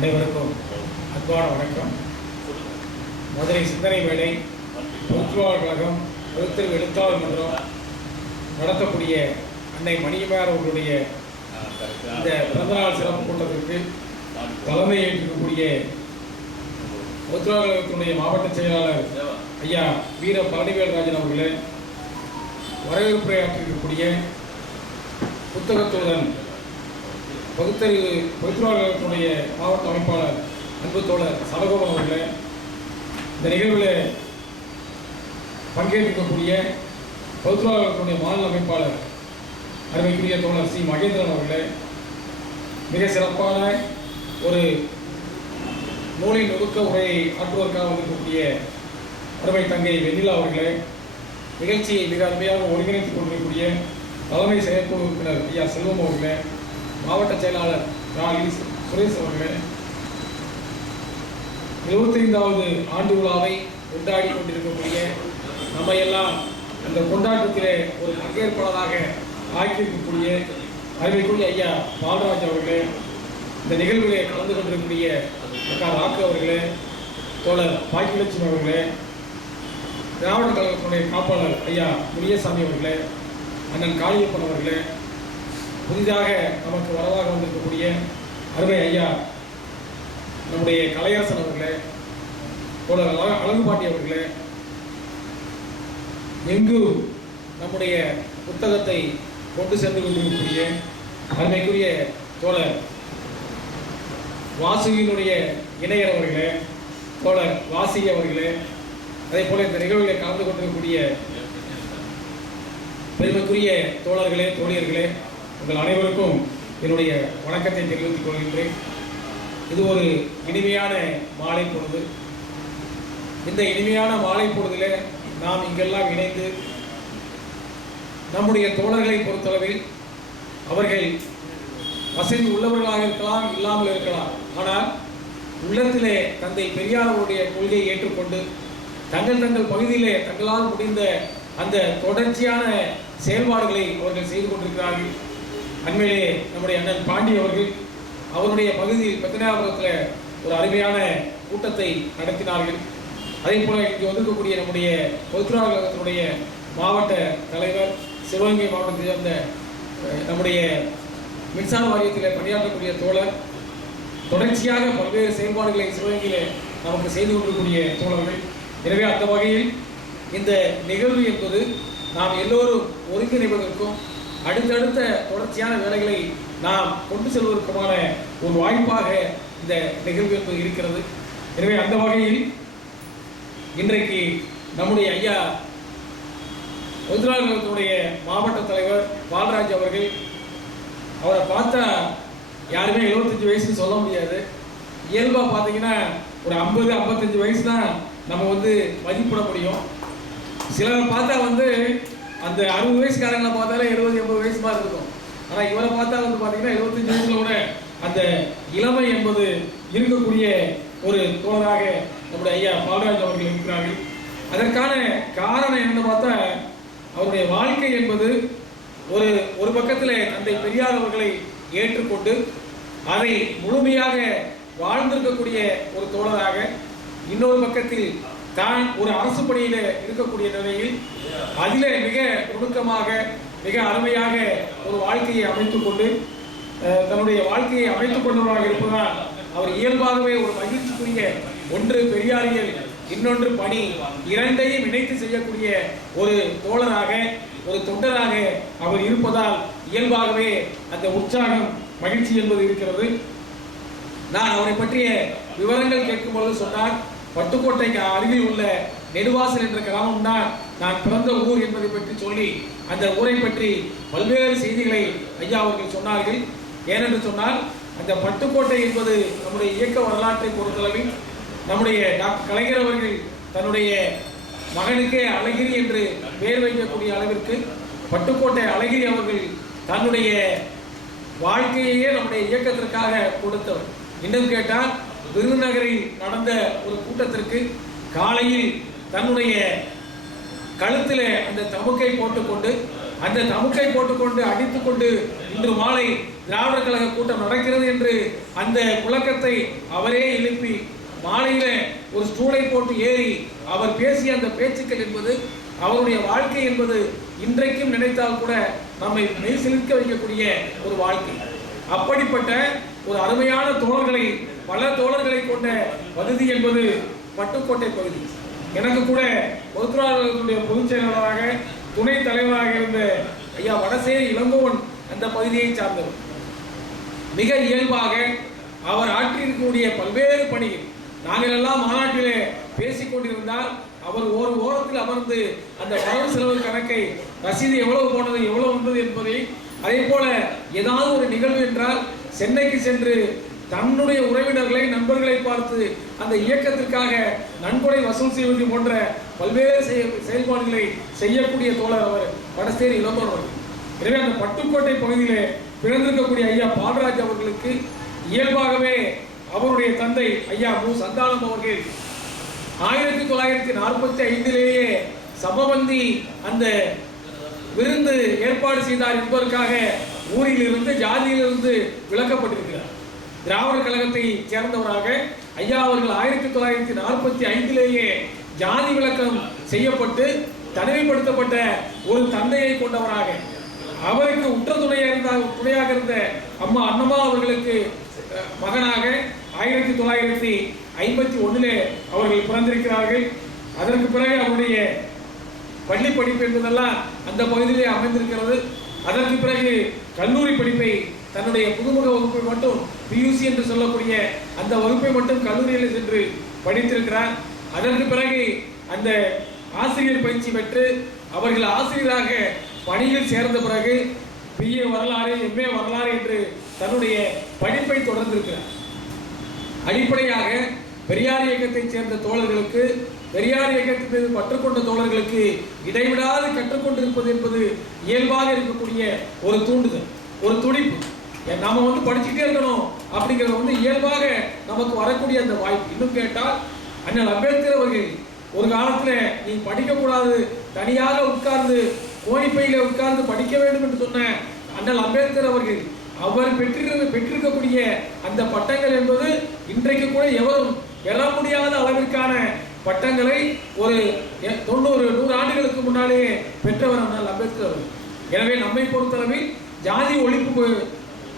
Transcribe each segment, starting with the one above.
அனைவருக்கும் அன்பான வணக்கம். மதுரை சிந்தனை மேடை பொதுத்துவாளர் கழகம் பொதுத்தெருவு எழுத்தாளர் மன்றம் நடத்தக்கூடிய அன்னை மணியமார் அவர்களுடைய இந்த பிறந்தநாள் சிறப்பு கூட்டத்திற்கு தலைமை ஏற்றிருக்கக்கூடிய பொதுத்துவாளர் கழகத்தினுடைய மாவட்ட செயலாளர் ஐயா வீர பழனிவேல்ராஜன் அவர்களை வரவேற்புரையாற்றிருக்கக்கூடிய புத்தகத்துடன் பகுத்தறிவு பகுத்தறிவாளர்களுடைய மாவட்ட அமைப்பாளர் அன்பு தோழர் சடகோபன் அவர்களே இந்த நிகழ்வில் பங்கேற்கக்கூடிய பகுத்தறிவாளர்களுடைய மாநில அமைப்பாளர் அருமைக்குரிய தோழர் சி. மகேந்திரன் அவர்களே மிக சிறப்பான ஒரு நூலின் நுணுக்க உரையை ஆற்றுவதற்காக வந்திருக்கக்கூடிய அருமை தங்கை வெண்ணிலா அவர்களே நிகழ்ச்சியை மிக அருமையாக ஒருங்கிணைத்துக் கொண்டிருக்கக்கூடிய தலைமை செயற்குழு உறுப்பினர் ஐயா செல்வம் அவர்களே மாவட்ட செயலாளர் ராலி சுரேஷ் அவர்களே எழுபத்தைந்தாவது ஆண்டு விழாவை கொண்டாடி கொண்டிருக்கக்கூடிய நம்ம எல்லாம் அந்த கொண்டாட்டத்திலே ஒரு பங்கேற்பாளராக ஆக்கியிருக்கக்கூடிய அறிவிக்கூடிய ஐயா பாலராஜ் அவர்களே இந்த நிகழ்விலே கலந்து கொண்டிருக்கக்கூடிய அக்கா ராக்கு அவர்களே தோழர் பாக்கியலட்சுமி அவர்களே திராவிட கழகத்தினுடைய காப்பாளர் ஐயா முனியசாமி அவர்களே அண்ணன் காளியப்பன் அவர்களே புதிதாக நமக்கு வரவாக வந்திருக்கக்கூடிய அருமை ஐயா நம்முடைய கலையாசன் அவர்களே போல அழகு அவர்களே எங்கு நம்முடைய புத்தகத்தை கொண்டு சென்று கொண்டிருக்கக்கூடிய அருமைக்குரிய தோழர் வாசுகியினுடைய இணையர் அவர்களே தோழர் வாசி அவர்களே அதே போல இந்த நிகழ்வில் கலந்து கொண்டிருக்கக்கூடிய பெருமைக்குரிய தோழர்களே தோழியர்களே உங்கள் அனைவருக்கும் என்னுடைய வணக்கத்தை தெரிவித்துக் கொள்கின்றேன். இது ஒரு இனிமையான மாலை பொழுது. இந்த இனிமையான மாலை பொழுதில் நாம் இங்கெல்லாம் இணைந்து நம்முடைய தோழர்களை பொறுத்தளவில் அவர்கள் வசதி உள்ளவர்களாக இருக்கலாம் இல்லாமல் இருக்கலாம். ஆனால் உள்ளத்திலே தந்தை பெரியார் அவருடைய கொள்கையை ஏற்றுக்கொண்டு தங்கள் தங்கள் பகுதியிலே தங்களால் முடிந்த அந்த தொடர்ச்சியான செயல்பாடுகளை அவர்கள் செய்து கொண்டிருக்கிறார்கள். அண்மையிலே நம்முடைய அண்ணன் பாண்டி அவர்கள் அவருடைய பகுதியில் பத்தினாபுரத்தில் ஒரு அருமையான கூட்டத்தை நடத்தினார்கள். அதே போல இங்கே வந்திருக்கக்கூடிய நம்முடைய பொதுத்துறை கழகத்தினுடைய மாவட்ட தலைவர் சிவகங்கை மாவட்டத்தை சேர்ந்த நம்முடைய மின்சார வாரியத்தில் பணியாற்றக்கூடிய தோழர் தொடர்ச்சியாக பல்வேறு செயல்பாடுகளை சிவகங்கையில் நமக்கு செய்து கொண்டிருக்கூடிய தோழர்கள். எனவே அந்த வகையில் இந்த நிகழ்வு என்பது நாம் எல்லோரும் ஒருங்கிணைவதற்கும் அடுத்தடுத்த தொடர்ச்சியான வேலைகளை நாம் கொண்டு செல்வதற்குமான ஒரு வாய்ப்பாக இந்த நிகழ்வு என்பது இருக்கிறது. எனவே அந்த வகையில் இன்றைக்கு நம்முடைய ஐயா முதலாளர்களுடைய மாவட்ட தலைவர் பாலராஜ் அவர்கள் அவரை பார்த்தா யாருமே எழுபத்தஞ்சு வயசுன்னு சொல்ல முடியாது. இயல்பாக பார்த்தீங்கன்னா ஒரு ஐம்பது ஐம்பத்தஞ்சு வயசு தான் நம்ம வந்து மதிப்பிட முடியும். சிலரை பார்த்தா வந்து அந்த அறுபது வயசுக்காரங்களை பார்த்தாலே எழுபது எண்பது வயசு மாதிரி இருக்கும் ஆனால் இவரை பார்த்தா வந்து பார்த்தீங்கன்னா இருபத்தஞ்சு வயசுல கூட அந்த இளமை என்பது இருக்கக்கூடிய ஒரு தோழராக நம்முடைய ஐயா பாலராஜ் அவர்கள் இருக்கிறார்கள். அதற்கான காரணம் என்னன்னு பார்த்தா அவருடைய வாழ்க்கை என்பது ஒரு ஒரு பக்கத்தில் தந்தை பெரியார் அவர்களை ஏற்றுக்கொண்டு அதை முழுமையாக வாழ்ந்திருக்கக்கூடிய ஒரு தோழராக இன்னொரு பக்கத்தில் தான் ஒரு அரசு பணியில் இருக்கக்கூடிய நிலையில் அதிலே மிக நுணுக்கமாக மிக அருமையாக ஒரு வாழ்க்கையை அமைத்துக் கொண்டு தன்னுடைய வாழ்க்கையை அமைத்துக் கொண்டவராக இருப்பதால் அவர் இயல்பாகவே ஒரு மகிழ்ச்சிக்குரிய ஒன்று பெரியாரியல் இன்னொன்று பணி இரண்டையும் இணைத்து செய்யக்கூடிய ஒரு தோழராக ஒரு தொண்டராக அவர் இருப்பதால் இயல்பாகவே அந்த உற்சாகம் மகிழ்ச்சி என்பது இருக்கிறது. நான் அவரை பற்றிய விவரங்கள் கேட்கும் பொழுது சொன்னார் பட்டுக்கோட்டைக்கு அருகில் உள்ள நெடுவாசல் என்ற கிராமம்தான் நான் பிறந்த ஊர் என்பதை பற்றி சொல்லி அந்த ஊரை பற்றி பல்வேறு செய்திகளை ஐயா அவர்கள் சொன்னார்கள். ஏனென்று சொன்னால் அந்த பட்டுக்கோட்டை என்பது நம்முடைய இயக்க வரலாற்றை பொறுத்தளவில் நம்முடைய டாக்டர் கலைஞர் அவர்கள் தன்னுடைய மகனுக்கே அழகிரி என்று பெயர் வைக்கக்கூடிய அளவிற்கு பட்டுக்கோட்டை அழகிரி அவர்கள் தன்னுடைய வாழ்க்கையையே நம்முடைய இயக்கத்திற்காக கொடுத்தவர். இன்னும் கேட்டால் விருதுநகரில் நடந்த ஒரு கூட்டத்திற்கு காலையில் தன்னுடைய கழுத்திலே அந்த தமுக்கை போட்டுக்கொண்டு அந்த தமுக்கை போட்டுக்கொண்டு அடித்துக்கொண்டு இன்று மாலை திராவிடர் கழக கூட்டம் நடக்கிறது என்று அந்த புழக்கத்தை அவரே எழுப்பி மாலையில ஒரு ஸ்டூலை போட்டு ஏறி அவர் பேசிய அந்த பேச்சுக்கள் என்பது அவருடைய வாழ்க்கை என்பது இன்றைக்கும் நினைத்தால் கூட நம்மை மெய் சிலிர்க்க வைக்கக்கூடிய ஒரு வாழ்க்கை. அப்படிப்பட்ட ஒரு அருமையான தோழர்களை பல தோழர்களை கொண்ட பகுதி என்பது பட்டுக்கோட்டை பகுதி. எனக்கு கூட பொதுத்துறையாளர்களுடைய பொதுச் செயலாளராக துணை தலைவராக இருந்த ஐயா வடசேரி இளங்கோவன் அந்த பகுதியை சார்ந்தவர். மிக இயல்பாக அவர் ஆற்றியிருக்கக்கூடிய பல்வேறு பணிகள் நாங்கள் எல்லாம் மாநாட்டிலே பேசிக் கொண்டிருந்தால் அவர் ஒரு ஓரத்தில் அமர்ந்து அந்த வரவு செலவு கணக்கை ரசீது எவ்வளவு போனது எவ்வளவு வந்தது என்பதை அதே போல ஏதாவது ஒரு நிகழ்வு என்றால் சென்னைக்கு சென்று தன்னுடைய உறவினர்களை நண்பர்களை பார்த்து அந்த இயக்கத்திற்காக நன்கொடை வசூல் செய்வது போன்ற பல்வேறு செய- செயல்பாடுகளை செய்யக்கூடிய தோழர் அவர் வடசேரி இளம்பரம் எனவே அந்த பட்டுக்கோட்டை பகுதியிலே பிறந்திருக்கக்கூடிய ஐயா பாலராஜ் அவர்களுக்கு இயல்பாகவே அவருடைய தந்தை ஐயா மு. சந்தானம் அவர்கள் ஆயிரத்தி தொள்ளாயிரத்தி நாற்பத்தி ஐந்திலேயே சமபந்தி அந்த விருந்து ஏற்பாடு செய்தார் என்பதற்காக ஊரில் இருந்து ஜாதியிலிருந்து விளக்கப்பட்டிருக்கிறார். திராவிட கழகத்தை சேர்ந்தவராக ஐயா அவர்கள் ஆயிரத்தி தொள்ளாயிரத்தி நாற்பத்தி ஐந்திலேயே ஜாதி விளக்கம் செய்யப்பட்டு தனிமைப்படுத்தப்பட்ட ஒரு தந்தையை கொண்டவராக அவருக்கு உற்ற துணையாக இருந்த துணையாக இருந்த அம்மா அண்ணம்மா அவர்களுக்கு மகனாக ஆயிரத்தி தொள்ளாயிரத்தி ஐம்பத்தி ஒன்றிலே அவர்கள் பிறந்திருக்கிறார்கள். அதற்கு பிறகு அவருடைய பள்ளி படிப்பு என்பதெல்லாம் அந்த பகுதியிலே அமைந்திருக்கிறது. அதற்கு பிறகு கல்லூரி படிப்பை தன்னுடைய புதுமுக வகுப்பை மட்டும் பியூசி என்று சொல்லக்கூடிய அந்த வகுப்பை மட்டும் கல்லூரியில் சென்று படித்திருக்கிறார். அதற்கு பிறகு அந்த ஆசிரியர் பயிற்சி பெற்று அவர்கள் ஆசிரியராக பணியில் சேர்ந்த பிறகு பிஏ வரலாறு எம்ஏ வரலாறு என்று தன்னுடைய படிப்பை தொடர்ந்திருக்கிறார். அடிப்படையாக பெரியார் இயக்கத்தைச் சேர்ந்த தோழர்களுக்கு பெரியார் இயக்கத்தின் மீது பற்றுக்கொண்ட தோழர்களுக்கு இடைவிடாது கற்றுக்கொண்டிருப்பது என்பது இயல்பாக இருக்கக்கூடிய ஒரு தூண்டுதல் ஒரு துடிப்பு. நாம வந்து படிச்சுட்டே இருக்கணும் அப்படிங்கிறது வந்து இயல்பாக நமக்கு வரக்கூடிய அந்த வாய்ப்பு. இன்னும் கேட்டால் அண்ணல் அம்பேத்கர் அவர்கள் ஒரு காலத்துல நீ படிக்க கூடாது தனியாக உட்கார்ந்து கோணிப்பையில உட்கார்ந்து படிக்க வேண்டும் என்று சொன்ன அண்ணல் அம்பேத்கர் அவர்கள் அவர் பெற்றிருந்த பெற்றிருக்கக்கூடிய அந்த பட்டங்கள் என்பது இன்றைக்கு கூட எவரும் பெற முடியாத அளவிற்கான பட்டங்களை ஒரு எ- தொண்ணூறு நூறு ஆண்டுகளுக்கு முன்னாலே பெற்றவர் அண்ணல் அம்பேத்கர் அவர்கள். எனவே நம்மை பொறுத்தளவில் ஜாதி ஒழிப்பு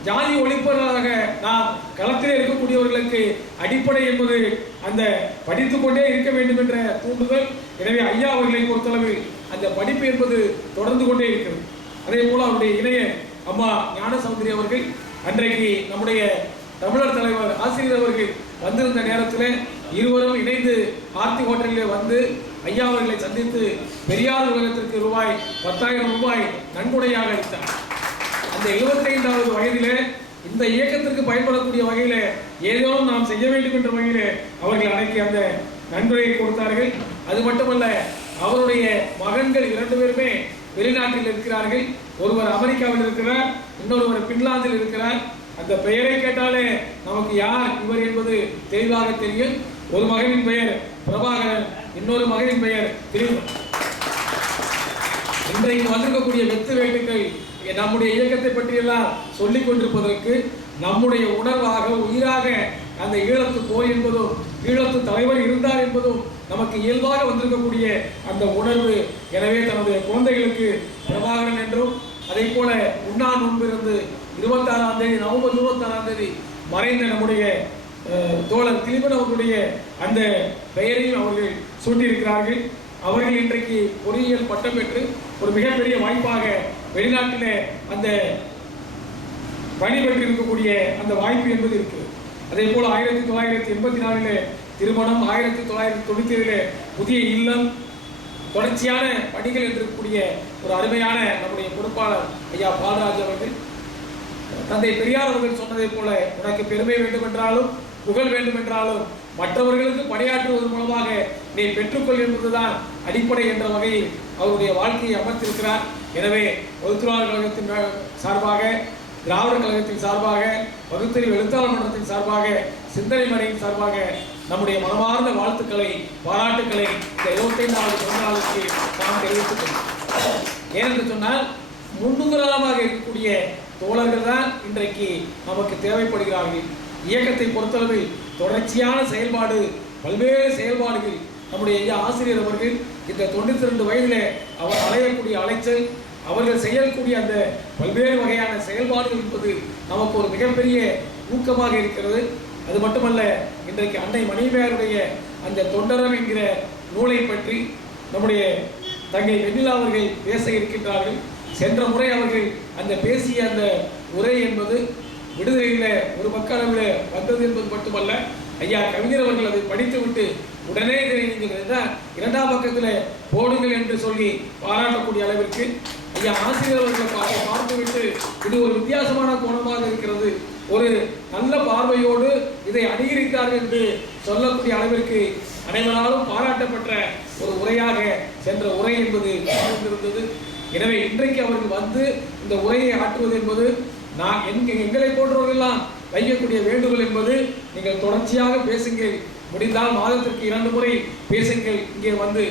ஜாதி ஒழிப்பவர்களாக நாம் களத்திலே இருக்கக்கூடியவர்களுக்கு அடிப்படை என்பது அந்த படித்து கொண்டே இருக்க வேண்டும் என்ற தூண்டுதல் எனவே ஐயா அவர்களை பொறுத்தளவில் அந்த படிப்பு என்பது தொடர்ந்து கொண்டே இருக்கிறது. அதே போல அவருடைய இணைய அம்மா ஞானசௌந்தரி அவர்கள் அன்றைக்கு நம்முடைய தமிழர் தலைவர் ஆசிரியர் அவர்கள் வந்திருந்த நேரத்தில் இருவரும் இணைந்து ஆர்த்தி ஹோட்டலிலே வந்து ஐயா அவர்களை சந்தித்து பெரியார் உலகத்திற்கு ரூபாய் பத்தாயிரம் ரூபாய் நன்கொடையாக அளித்தார். அந்த 75வது வயதிலே இந்த இயக்கத்திற்கு பயன்படக்கூடிய வகையிலே ஏதோ நாம் செய்ய வேண்டும் என்ற வகையிலே அவர்கள் அன்னைக்கு அந்த நன்கொடையை கொடுத்தார்கள். அது மட்டுமல்ல அவருடைய மகன்கள் இரண்டு பேருமே வெளிநாட்டில் இருக்கிறார்கள். ஒருவர் அமெரிக்காவில் இருக்கிறார் இன்னொருவர் பின்லாந்தில் இருக்கிறார். அந்த பெயரை கேட்டாலே நமக்கு யார் இவர் என்பது தெளிவாக தெரியும். ஒரு மகனின் பெயர் பிரபாகரன் இன்னொரு மகனின் பெயர் திரு. இன்றைக்கு வந்திருக்கக்கூடிய வெத்து வேட்டுக்கள் நம்முடைய இயக்கத்தை பற்றியெல்லாம் சொல்லிக் கொண்டிருப்பதற்கு நம்முடைய உணர்வாக உயிராக அந்த ஈழத்து போர் என்பதும் ஈழத்து தலைவர் இருந்தார் என்பதும் நமக்கு இயல்பாக வந்திருக்கக்கூடிய அந்த உணர்வு. எனவே தன்னுடைய குழந்தைகளுக்கு பிரபாகரன் என்றும் அதே போல உண்ணா நோன்பிருந்து இருபத்தாறாம் தேதி நவம்பர் இருபத்தாறாம் தேதி மறைந்த நம்முடைய தோழர் திலீபன் அவர்களுடைய அந்த பெயரையும் அவர்கள் சூட்டியிருக்கிறார்கள். அவர்கள் இன்றைக்கு பொறியியல் பட்டம் பெற்று ஒரு மிகப்பெரிய வாய்ப்பாக வெளிநாட்டிலே அந்த பணி பெற்று இருக்கக்கூடிய அந்த வாய்ப்பு என்பது இருக்குது அதே போல் ஆயிரத்தி தொள்ளாயிரத்தி எண்பத்தி நாலிலே திருமணம் ஆயிரத்தி தொள்ளாயிரத்தி தொண்ணூத்தி ஏழிலே புதிய இல்லம் தொடர்ச்சியான பணிகள் என்று இருக்கக்கூடிய ஒரு அருமையான நம்முடைய பொறுப்பாளர் ஐயா பாலராஜ் அவர்கள். தந்தை பெரியார் அவர்கள் சொன்னதை போல உனக்கு பெருமை வேண்டுமென்றாலும் புகழ் வேண்டுமென்றாலும் மற்றவர்களுக்கு பணியாற்றுவதன் மூலமாக நீ பெற்றுக்கொள் என்பதுதான் அடிப்படை என்ற வகையில் அவருடைய வாழ்க்கையை அமைத்திருக்கிறார். எனவே பொதுத்துறாளர் கழகத்தின் சார்பாக திராவிடர் கழகத்தின் சார்பாக பகுத்தறிவு எழுத்தாளர் மன்றத்தின் சார்பாக சிந்தனை மனையின் சார்பாக நம்முடைய மனமார்ந்த வாழ்த்துக்களை பாராட்டுக்களை இந்த இருபத்தைந்தாவது பிறந்த நாளுக்கு நாம் தெரிவித்துக் கொள்கிறோம். ஏனென்று சொன்னால் முன்னுதாரணமாக இருக்கக்கூடிய தோழர்கள் தான் இன்றைக்கு நமக்கு தேவைப்படுகிறார்கள். இயக்கத்தை பொறுத்தளவில் தொடர்ச்சியான செயல்பாடு பல்வேறு செயல்பாடுகள் நம்முடைய ஐயா ஆசிரியர் அவர்கள் இந்த தொண்ணூத்தி ரெண்டு வயதில் அவர் அலையக்கூடிய அலைச்சல் அவர்கள் செய்யக்கூடிய அந்த பல்வேறு வகையான செயல்பாடுகள் என்பது நமக்கு ஒரு மிகப்பெரிய ஊக்கமாக இருக்கிறது. அது மட்டுமல்ல இன்றைக்கு அன்னை மணிமேருடைய அந்த தொண்டரம் என்கிற நூலை பற்றி நம்முடைய தங்கை வெண்ணிலா அவர்கள் பேச இருக்கின்றார்கள். சென்ற முறை அவர்கள் அந்த பேசிய அந்த உரை என்பது விடுதலையில் ஒரு மக்களவில் வந்தது என்பது மட்டுமல்ல. ஐயா கவிஞர் அவர்கள் அதை படித்துவிட்டு உடனே இதை நீங்கள் இரண்டாம் பக்கத்தில் போடுங்கள் என்று சொல்லி பாராட்டக்கூடிய அளவிற்கு ஐயா ஆசிரியர் அவர்களை பார்த்துவிட்டு இது ஒரு வித்தியாசமான கோணமாக இருக்கிறது. ஒரு நல்ல பார்வையோடு இதை அணுகியிருக்கிறார்கள் என்று சொல்லக்கூடிய அளவிற்கு அனைவராலும் பாராட்டப்பட்ட ஒரு உரையாக சென்ற உரை என்பது இருந்தது எனவே இன்றைக்கு அவர்கள் வந்து இந்த உரையை ஆற்றுவது என்பது நான் எங்க எங்களை போன்றவர்களெல்லாம் வைக்கக்கூடிய வேண்டுகோள் என்பது நீங்கள் தொடர்ச்சியாக பேசுங்கள். முடிந்தால் மாதத்திற்கு இரண்டு முறை பேசுங்கள். இங்கே வந்து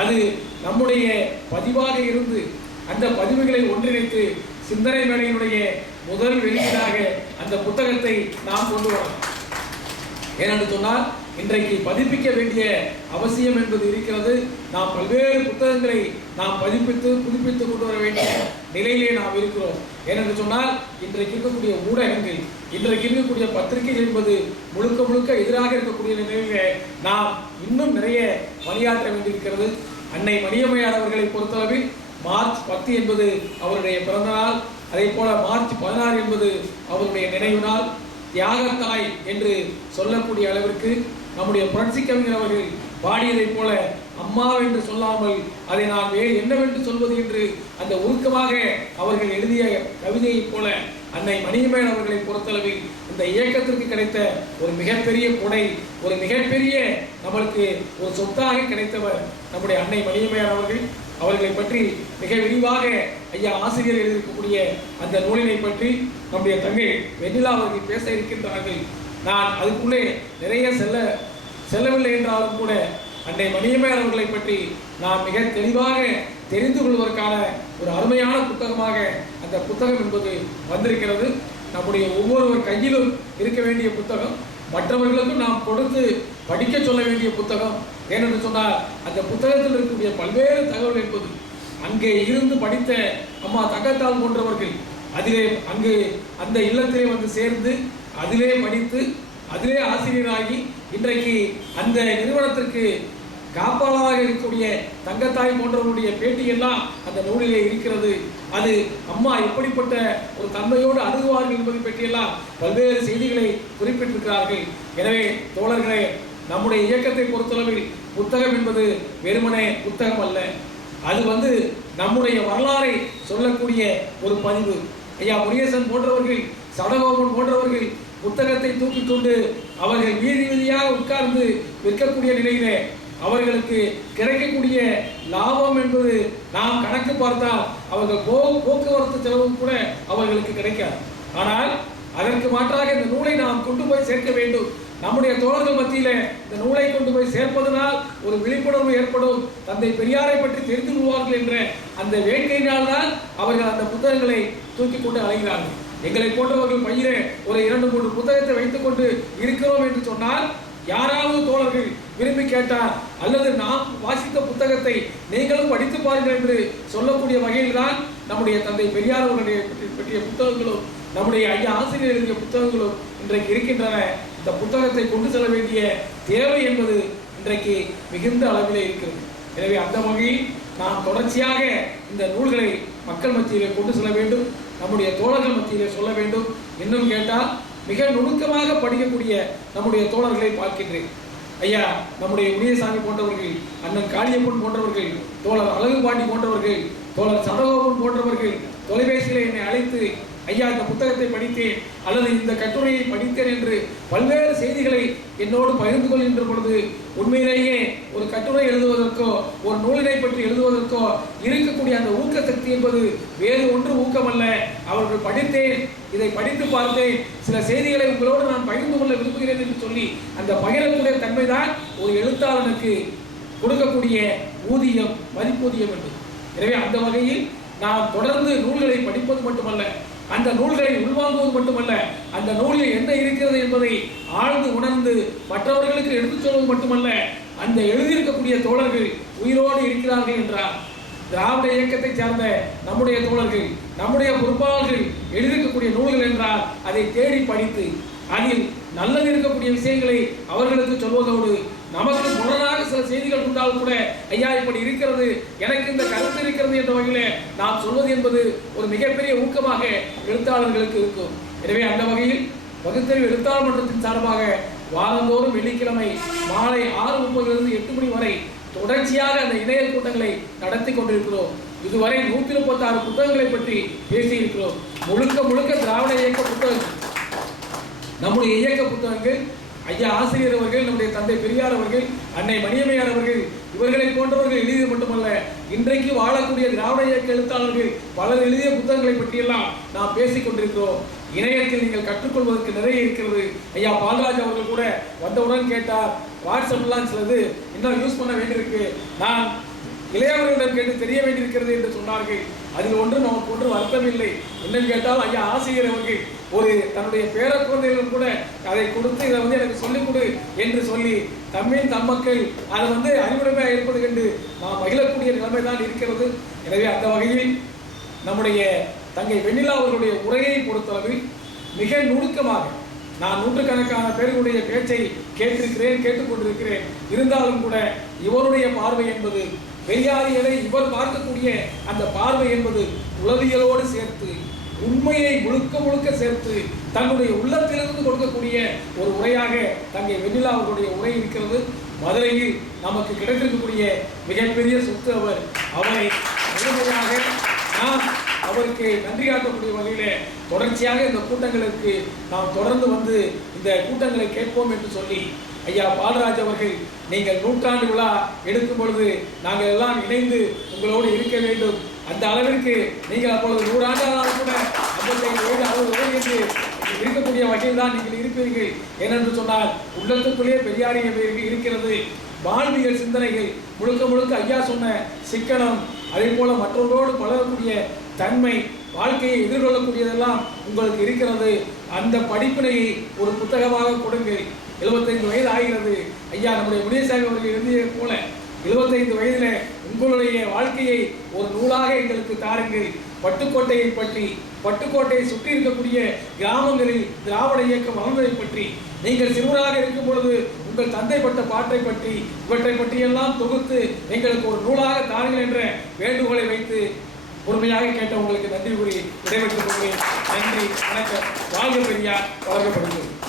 அது நம்முடைய பதிவாக இருந்து அந்த பதிவுகளை ஒன்றிணைத்து சிந்தனை மேடையினுடைய முதல் வெளியீடாக அந்த புத்தகத்தை நாம் கொண்டு வரலாம். ஏனென்று சொன்னால் இன்றைக்கு பதிப்பிக்க வேண்டிய அவசியம் என்பது இருக்கிறது. நாம் பல்வேறு புத்தகங்களை நாம் பதிப்பித்து புதுப்பித்து கொண்டு வர வேண்டிய நிலையிலே நாம் இருக்கிறோம். ஏனென்று சொன்னால் இன்றைக்கு இருக்கக்கூடிய ஊடகங்கள் இன்றைக்கு இருக்கக்கூடிய பத்திரிகை என்பது முழுக்க முழுக்க எதிராக இருக்கக்கூடிய நிலையிலே நாம் இன்னும் நிறைய பணியாற்ற வேண்டியிருக்கிறது. அன்னை மணியம்மையார் அவர்களை பொறுத்தளவில் மார்ச் பத்து என்பது அவருடைய பிறந்த நாள். அதே போல மார்ச் பதினாறு என்பது அவருடைய நினைவு நாள். தியாகத்தாய் என்று சொல்லக்கூடிய அளவிற்கு நம்முடைய புரட்சி கவிஞர் அவர்கள் பாடியதைப் போல அம்மா என்று சொல்லாமல் அதை நான் வேறு என்னவென்று சொல்வது என்று அந்த உருக்கமாக அவர்கள் எழுதிய கவிதையைப் போல அன்னை மணியமேன் அவர்களை பொறுத்தளவில் இந்த இயக்கத்திற்கு கிடைத்த ஒரு மிகப்பெரிய கொடை ஒரு மிகப்பெரிய நம்மளுக்கு ஒரு சொத்தாக கிடைத்தவர் நம்முடைய அன்னை மணியம்மையார் அவர்கள். அவர்களை பற்றி மிக விரிவாக ஐயா ஆசிரியர் எழுதியிருக்கக்கூடிய அந்த நூலினை பற்றி நம்முடைய தங்கை வெண்ணிலா அவர்கள் பேச இருக்கின்றார்கள். நான் அதுக்குள்ளே நிறைய செல்ல செல்லவில்லை என்றாலும் கூட அன்னை மணியம்மையார் அவர்களை பற்றி நான் மிக தெளிவாக தெரிந்து கொள்வதற்கான ஒரு அருமையான புத்தகமாக அந்த புத்தகம் என்பது வந்திருக்கிறது. நம்முடைய ஒவ்வொருவர் கையிலும் இருக்க வேண்டிய புத்தகம் மற்றவர்களுக்கும் நாம் கொடுத்து படிக்க சொல்ல வேண்டிய புத்தகம். ஏனென்று சொன்னால் அந்த புத்தகத்தில் இருக்கக்கூடிய பல்வேறு தகவல் என்பது அங்கே இருந்து படித்த அம்மா தங்கத்தால் போன்றவர்கள் அதிலே அங்கு அந்த இல்லத்திலே வந்து சேர்ந்து அதிலே படித்து அதிலே ஆசிரியராகி இன்றைக்கு அந்த நிறுவனத்திற்கு காப்பாளராக இருக்கக்கூடிய தங்கத்தாய் போன்றவருடைய பேட்டியெல்லாம் அந்த நூலிலே இருக்கிறது. அது அம்மா எப்படிப்பட்ட ஒரு தன்மையோடு அணுகுவார்கள் என்பதை பற்றியெல்லாம் பல்வேறு செய்திகளை குறிப்பிட்டிருக்கிறார்கள். எனவே தோழர்களே நம்முடைய இயக்கத்தை பொறுத்தளவில் புத்தகம் என்பது வெறுமனே புத்தகம் அல்ல. அது வந்து நம்முடைய வரலாறை சொல்லக்கூடிய ஒரு பதிவு. ஐயா முருகேசன் போன்றவர்கள் சடகோபன் போன்றவர்கள் புத்தகத்தை தூக்கி கொண்டு அவர்கள் வீதி வீதியாக உட்கார்ந்து விற்கக்கூடிய நிலையிலே அவர்களுக்கு கிடைக்கக்கூடிய லாபம் என்பது நாம் கணக்கு பார்த்தால் அவர்கள் போ போக்குவரத்து செலவு கூட அவர்களுக்கு கிடைக்காது. ஆனால் அதற்கு மாற்றாக இந்த நூலை நாம் கொண்டு போய் சேர்க்க வேண்டும். நம்முடைய தோழர்கள் மத்தியில் இந்த நூலை கொண்டு போய் சேர்ப்பதனால் ஒரு விழிப்புணர்வு ஏற்படும். தந்தை பெரியாரை பற்றி தெரிந்து கொள்வார்கள் என்ற அந்த வேட்கையினால் தான் அவர்கள் அந்த புத்தகங்களை தூக்கி கொண்டு அலைகிறார்கள். எங்களை போன்றவர்கள் பயிரே ஒரு இரண்டு மூன்று புத்தகத்தை வைத்துக் கொண்டு இருக்கிறோம் என்று சொன்னால் யாராவது தோழர்கள் விரும்பி கேட்டார் அல்லது நாம் வாசித்த புத்தகத்தை நீங்களும் படித்து பாருங்கள் என்று சொல்லக்கூடிய வகையில் தான் நம்முடைய தந்தை பெரியார் அவர்களுடைய பற்றிய புத்தகங்களும் நம்முடைய ஐயா ஆசிரியர் எழுதிய புத்தகங்களும் இன்றைக்கு இருக்கின்றன. இந்த புத்தகத்தை கொண்டு செல்ல வேண்டிய தேவை என்பது இன்றைக்கு மிகுந்த அளவிலே இருக்கிறது. எனவே அந்த வகையில் நாம் தொடர்ச்சியாக இந்த நூல்களை மக்கள் மத்தியிலே கொண்டு செல்ல வேண்டும். நம்முடைய தோழர்கள் மத்தியிலே சொல்ல வேண்டும். இன்னும் கேட்டால் மிக நுணுக்கமாக படிக்கக்கூடிய நம்முடைய தோழர்களை பார்க்கின்றேன். ஐயா நம்முடைய உதயசாமி போன்றவர்கள் அண்ணன் காளியப்பன் போன்றவர்கள் தோழர் அழகுபாண்டி போன்றவர்கள் தோழர் சதகோபன் போன்றவர்கள் தொலைபேசியில் என்னை அழைத்து ஐயா இந்த புத்தகத்தை படித்தேன் அல்லது இந்த கட்டுரையை படித்தேன் என்று பல்வேறு செய்திகளை என்னோடு பகிர்ந்து கொள்கின்ற பொழுது உண்மையிலேயே ஒரு கட்டுரை எழுதுவதற்கோ ஒரு நூலினை பற்றி எழுதுவதற்கோ இருக்கக்கூடிய அந்த ஊக்க சக்தி என்பது வேறு ஒன்று ஊக்கமல்ல. அவர்கள் படித்தேன் இதை படித்து பார்த்தேன். சில செய்திகளை உங்களோடு நான் பகிர்ந்து கொள்ள விரும்புகிறேன் என்று சொல்லி அந்த பகிரக்கூடிய தன்மைதான் ஒரு எழுத்தாளனுக்கு கொடுக்கக்கூடிய ஊதியம் மதிப்பூதியம் என்பது. எனவே அந்த வகையில் நாம் தொடர்ந்து நூல்களை படிப்பது மட்டுமல்ல அந்த நூல்களை உள்வாங்குவது மட்டுமல்ல அந்த நூலில் என்ன இருக்கிறது என்பதை ஆழ்ந்து உணர்ந்து மற்றவர்களுக்கு எடுத்துச் சொல்வது மட்டுமல்ல அந்த எழுதியிருக்கக்கூடிய தோழர்கள் உயிரோடு இருக்கிறார்கள் என்றார். திராவிட இயக்கத்தை சார்ந்த நம்முடைய தோழர்கள் நம்முடைய பொறுப்பாளர்கள் எழுதியிருக்கக்கூடிய நூல்கள் என்றால் அதை தேடி படித்து அதில் நல்லது இருக்கக்கூடிய விஷயங்களை அவர்களுக்கு சொல்வதோடு நமக்கு முரணாக சில செய்திகள் உண்டாலும் கூட ஐயா இப்படி இருக்கிறது எனக்கு இந்த கருத்து இருக்கிறது என்ற வகையில நாம் சொல்வது என்பது ஒரு மிகப்பெரிய ஊக்கமாக எழுத்தாளர்களுக்கு இருக்கும். எனவே அந்த வகையில் பகுத்தறிவு எழுத்தாளர் மன்றத்தின் சார்பாக வாரந்தோறும் வெள்ளிக்கிழமை மாலை ஆறு முப்பதிலிருந்து எட்டு மணி வரை தொடர்ச்சியாக அந்த இணைய கூட்டங்களை நடத்தி கொண்டிருக்கிறோம். இதுவரை நூற்றி முப்பத்தாறு புத்தகங்களை பற்றி பேசியிருக்கிறோம். முழுக்க முழுக்க திராவிட இயக்க புத்தகங்கள் நம்முடைய இயக்க புத்தகங்கள் ஐயா ஆசிரியர் அவர்கள் நம்முடைய தந்தை பெரியார் அவர்கள் அன்னை மணியம்மையார் அவர்கள் இவர்களை போன்றவர்கள் எழுதியது மட்டுமல்ல இன்றைக்கு வாழக்கூடிய திராவிட இயக்க எழுத்தாளர்கள் பலர் எழுதிய புத்தகங்களை பற்றியெல்லாம் நாம் பேசிக் கொண்டிருக்கிறோம். இணையத்தில் நீங்கள் கற்றுக்கொள்வதற்கு நிறைய இருக்கிறது. ஐயா பால்ராஜ் அவர்கள் கூட வந்தவுடன் கேட்டார் வாட்ஸ்அப்லாம் சிலது இன்னும் யூஸ் பண்ண வேண்டியிருக்கு. நான் இளையவர்களிடம் கேட்டு தெரிய வேண்டியிருக்கிறது என்று சொன்னார்கள். அதில் ஒன்று நமக்கு ஒன்று வருத்தம் இல்லை என்னன்னு கேட்டால் ஐயா ஆசிரியர் அவர்கள் ஒரு தன்னுடைய பேர குழந்தைகளும் கூட அதை கொடுத்து இதை வந்து எனக்கு சொல்லிக் கொடு என்று சொல்லி தம்மின் தம்மக்கள் அதை வந்து அறிவுடைமையாக இருப்பது கண்டு நாம் மகிழக்கூடிய நிலைமை தான் இருக்கிறது. எனவே அந்த வகையில் நம்முடைய தங்கை வெண்ணிலா அவர்களுடைய உரையை பொறுத்தளவில் மிக நுணுக்கமாக நான் நூற்றுக்கணக்கான பேர்களுடைய பேச்சை கேட்டிருக்கிறேன் கேட்டுக்கொண்டிருக்கிறேன் இருந்தாலும் கூட இவருடைய பார்வை என்பது பெரியாரியரை இவர் பார்க்கக்கூடிய அந்த பார்வை என்பது உளவியலோடு சேர்த்து உண்மையை முழுக்க முழுக்க சேர்த்து தன்னுடைய உள்ளத்திலிருந்து கொடுக்கக்கூடிய ஒரு உரையாக தங்கை வெண்ணிலா அவர்களுடைய உரை இருக்கிறது. மதுரையில் நமக்கு கிடைத்திருக்கக்கூடிய மிகப்பெரிய சொத்து அவர். அவரை முழுமையாக நாம் அவருக்கு நன்றி காட்டக்கூடிய வகையில் தொடர்ச்சியாக இந்த கூட்டங்களுக்கு நாம் தொடர்ந்து வந்து இந்த கூட்டங்களை கேட்போம் என்று சொல்லி ஐயா பாலராஜ் அவர்கள் நீங்கள் நூற்றாண்டு விழா எடுக்கும் பொழுது நாங்கள் எல்லாம் இணைந்து உங்களோடு இருக்க வேண்டும். அந்த அளவிற்கு நீங்கள் அப்பொழுது நூறு ஆனாலும் கூட ஐம்பத்தைந்து வயது அறுபது வயது என்று இருக்கக்கூடிய வகையில் தான் நீங்கள் இருப்பீர்கள். ஏனென்று சொன்னால் உள்ளத்துக்குள்ளே பெரியாரிய இருக்கிறது. வாழ்வியல் சிந்தனைகள் முழுக்க முழுக்க ஐயா சொன்ன சிக்கனம் அதே போல மற்றவர்களோடு பழகக்கூடிய தன்மை வாழ்க்கையை எதிர்கொள்ளக்கூடியதெல்லாம் உங்களுக்கு இருக்கிறது. அந்த படிப்பினையை ஒரு புத்தகமாக கொடுங்கள். எழுபத்தைந்து வயது ஆகிறது. ஐயா நம்முடைய முனியசாமி அவர்கள் எழுதியது போல எழுபத்தைந்து வயதில் உங்களுடைய வாழ்க்கையை ஒரு நூலாக எங்களுக்கு தாருங்கள். பட்டுக்கோட்டையை பற்றி பட்டுக்கோட்டையை சுற்றி இருக்கக்கூடிய கிராமங்களில் திராவிட இயக்கம் வளர்ந்ததை பற்றி நீங்கள் சிறுவராக இருக்கும் பொழுது உங்கள் தந்தை பட்ட பாட்டை பற்றி இவற்றை பற்றியெல்லாம் தொகுத்து எங்களுக்கு ஒரு நூலாக தாருங்கள் என்ற வேண்டுகோளை வைத்து பொறுமையாக கேட்ட உங்களுக்கு நன்றி கூறி விடைபெற்றுக் கொள்கிறேன். நன்றி வணக்கம். வாழ்க பெரியார் வழங்கப்படுகிறது